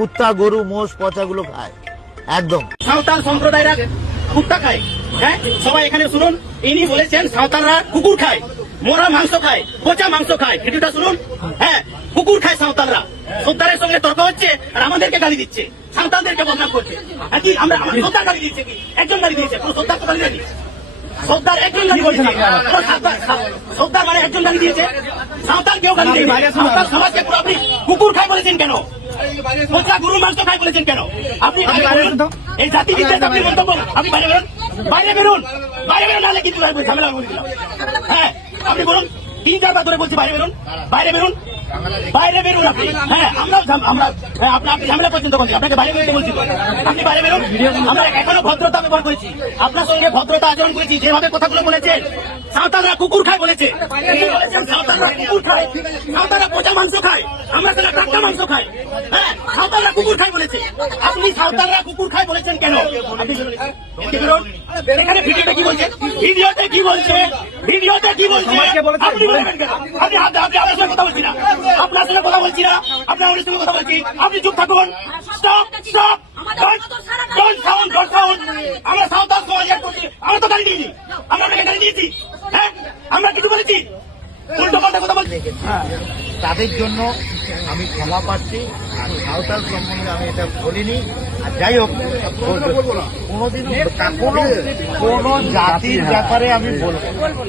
কুত্তা গরু মোষ পচাগুলো খায় একদম। সাঁওতাল সম্প্রদায়রা কুত্তা খায়, হ্যাঁ সবাই এখানে শুনুন। ইনি বলেছেন সাঁওতালরা কুকুর খায়, মরা মাংস খায়, পচা মাংস খায়। ভিডিওটা শুনুন। হ্যাঁ, কুকুর খায় সাঁওতালরা। সর্দারের সঙ্গে তর্ক হচ্ছে আর আমাদেরকে গালি দিচ্ছে, সাঁওতালদেরকে বদনাম করছে। আর কি আমরা সর্দার গালি দিচ্ছে? কি একজন গালি দিয়েছে? পুরো সর্দার তো গালি দেয়নি। সর্দার একজন গালি দিয়েছে। সর্দার মানে একজন গালি দিয়েছে, সাঁওতাল কেউ গালি দেয়নি। সাঁওতাল সমাজকে পুরো আপনি কুকুর খায় বলেছেন কেন? পচা গরুর মাংস খায় বলেছেন কেন? আপনি এই জাতি বিদ্বেষ আপনি মন্তব্য, আপনি বাইরে বেরোন, বাইরে বেরোন, বাইরে বেরোন, নাহলে কিন্তু ঝামেলা বলে দিলাম। হ্যাঁ আপনি বলুন, 3-4 বার ধরে বলছি বাইরে বেরোন, বাইরে বেরোন, বাইরে বেরোন আপনি। হ্যাঁ আমরা আপনি ঝামেলা করছেন তখন, আপনাকে বাইরে বেরোতে বলছি তো। আপনি বাইরে বেরোন। আমরা এখনো ভদ্রতা ব্যবহার করেছি, আপনার সঙ্গে ভদ্রতা আচরণ করেছি। যেভাবে কথাগুলো বলেছেন, সাঁওতালরা কুকুর খায় বলেছে, সাঁওতালরা কুকুর খায়, সাঁওতালরা পচা মাংস খায়, আমরা তারা টাটকা মাংস খাই। হ্যাঁ সাঁওতালরা কুকুর খায় বলেছে, আপনি সাঁওতালরা কুকুর খায় বলেছেন কেন? আপনি বেরোন। এখানে ভিডিওতে কি বলছে? ভিডিওতে কি বলছে? ভিডিওতে কি বলছে? আপনি বলবেন কেন? আপনি আপনার সঙ্গে কথা বলছি না, আপনার সঙ্গে কথা বলছি না, আপনার আমাদের সঙ্গে কথা বলছি। আপনি চুপ থাকুন। Stop stop, don't sound. আমরা সাঁওতাল সমাজের করছি, আমরা তো গালি দিইনি, আমরা আপনাকে গালি দিয়েছি? হ্যাঁ আমরা কিছু বলেছি? উল্টো পাল্টা কথা বলছি। তাদের জন্য আমি ক্ষমা পাচ্ছি। আর সাঁওতাল সম্বন্ধে আমি এটা বলিনি। আর যাই হোক, কোনোদিন কোনো জাতির ব্যাপারে আমি বলবো।